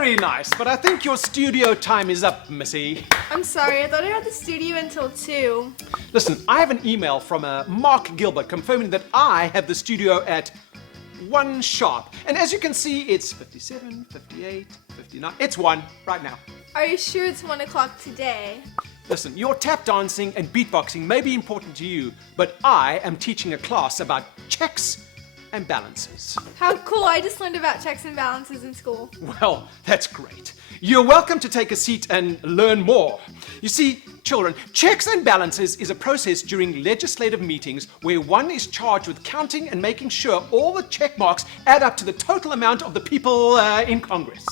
Very nice, but I think your studio time is up, Missy. I'm sorry, I thought I had the studio until 2. Listen, I have an email from Mark Gilbert confirming that I have the studio at 1 sharp. And as you can see, it's 57, 58, 59. It's 1 right now. Are you sure it's 1 o'clock today? Listen, your tap dancing and beatboxing may be important to you, but I am teaching a class about checks and balances. How cool, I just learned about checks and balances in school. Well, that's great. You're welcome to take a seat and learn more. You see, children, checks and balances is a process during legislative meetings where one is charged with counting and making sure all the check marks add up to the total amount of the people in Congress.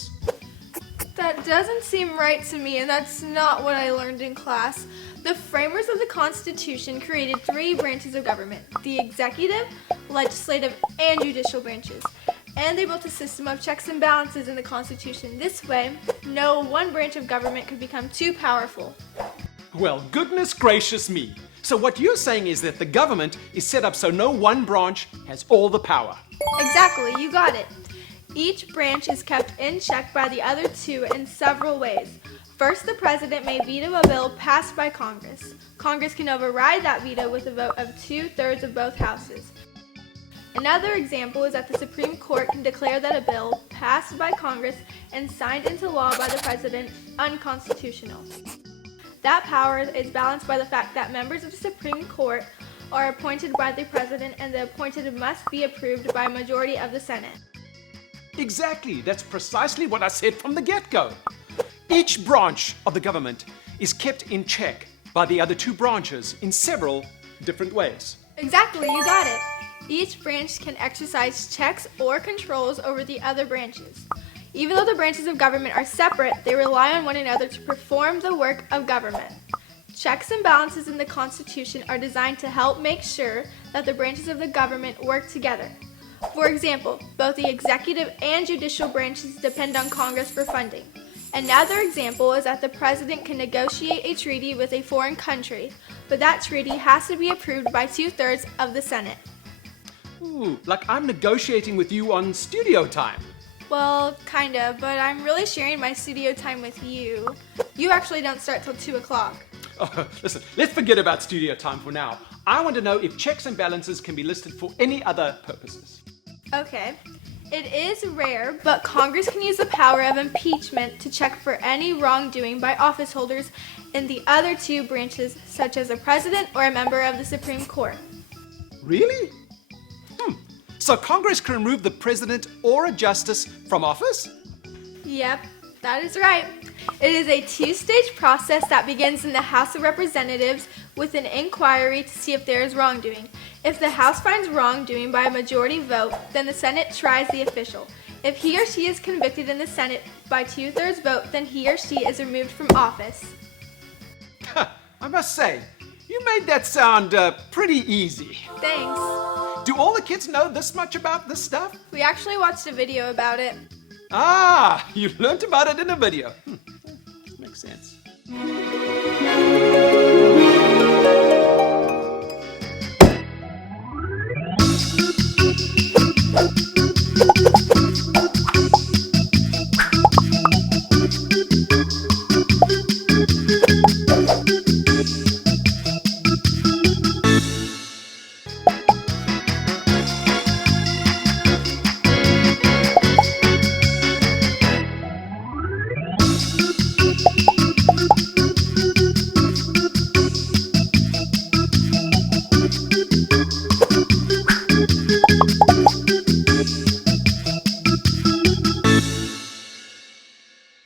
That doesn't seem right to me, and that's not what I learned in class. The framers of the Constitution created 3 branches of government: the executive, legislative, and judicial branches. And they built a system of checks and balances in the Constitution. This way, no one branch of government could become too powerful. Well, goodness gracious me. So what you're saying is that the government is set up so no one branch has all the power. Exactly, you got it. Each branch is kept in check by the other 2 in several ways. First, the president may veto a bill passed by Congress. Congress can override that veto with a vote of 2/3 of both houses. Another example is that the Supreme Court can declare that a bill passed by Congress and signed into law by the president unconstitutional. That power is balanced by the fact that members of the Supreme Court are appointed by the president, and the appointed must be approved by a majority of the Senate. Exactly, that's precisely what I said from the get-go. Each branch of the government is kept in check by the other 2 branches in several different ways. Exactly, you got it. Each branch can exercise checks or controls over the other branches. Even though the branches of government are separate, they rely on one another to perform the work of government. Checks and balances in the Constitution are designed to help make sure that the branches of the government work together. For example, both the executive and judicial branches depend on Congress for funding. Another example is that the president can negotiate a treaty with a foreign country, but that treaty has to be approved by 2/3 of the Senate. Ooh, like I'm negotiating with you on studio time. Well, kinda, but I'm really sharing my studio time with you. You actually don't start till 2 o'clock. Oh, listen, let's forget about studio time for now. I want to know if checks and balances can be listed for any other purposes. Okay. It is rare, but Congress can use the power of impeachment to check for any wrongdoing by office holders in the other 2 branches, such as a president or a member of the Supreme Court. Really? So Congress can remove the president or a justice from office? Yep, that is right. It is a 2-stage process that begins in the House of Representatives with an inquiry to see if there is wrongdoing. If the House finds wrongdoing by a majority vote, then the Senate tries the official. If he or she is convicted in the Senate by 2/3 vote, then he or she is removed from office. I must say, you made that sound pretty easy. Thanks. Do all the kids know this much about this stuff? We actually watched a video about it. Ah, you learned about it in a video. Makes sense.